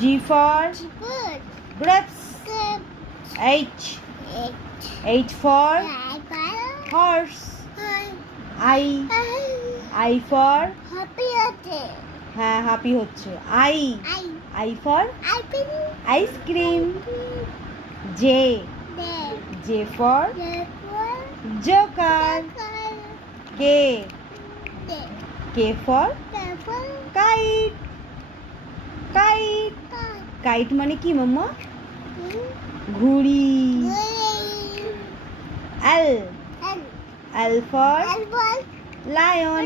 G for grapes. H. H for horse. I for হ্যাঁ happy হচ্ছে I for ice cream. J for joker. K for kite. Kite মানে কি মাম্মা? ঘুড়ি. L for lion.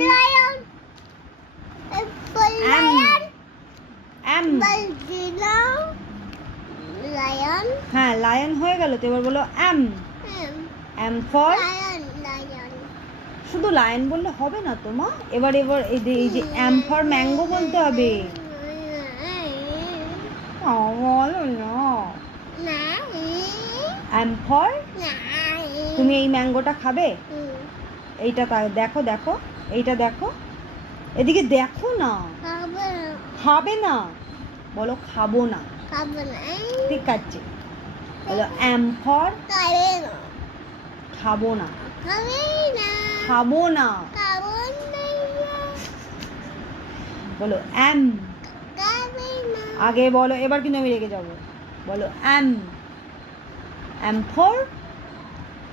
M হ্যাঁ lion হয়ে গেল তো, এবার বলো M for শুধু লায়ন বললে হবে না তো মা, এবার এই যে M for ম্যাঙ্গো বলতে হবে। বলো না M for তুমি এই ম্যাঙ্গোটা খাবে? এইটা দেখো এইটা দেখো, এদিকে দেখো না। খাবে না বলো, খাবো না। ঠিক আছে, বলো M for খাবো না। বলো M আগে বলো, এবার কিন্তু আমি রেগে যাবো। বলো M for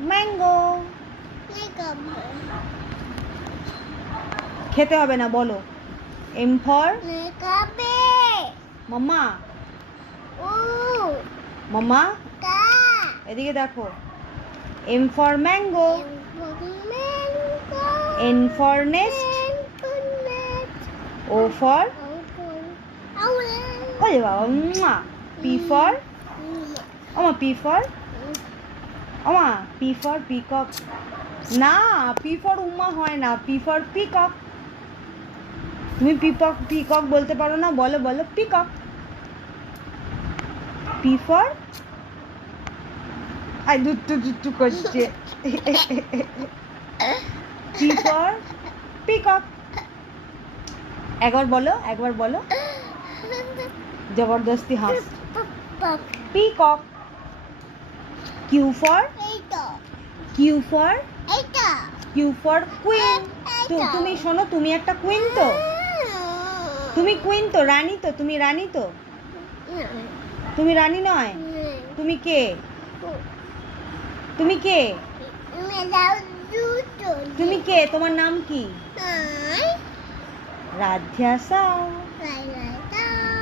ম্যাঙ্গো। খেতে হবে না, বলো M for মাম্মা। এদিকে দেখো, M for mango. N for nest. O for ওরে বাবা। P for P for peacock না, P for উমা হয় না, P for peacock। তুমি পিকক বলতে পারো না, বলো পিকক। P for দুট্টু করছে। P for peacock। একবার বলো জবরদস্তি হাস। পিকক। Q for queen. তুমি শোনো, তুমি একটা কুইন তো, তুমি কুইন তো, রানী তো, তুমি রানী তো। তুমি রানী নয়, তুমি কে? তুমি কে? তোমার নাম কি? রাধ্যা সাউ।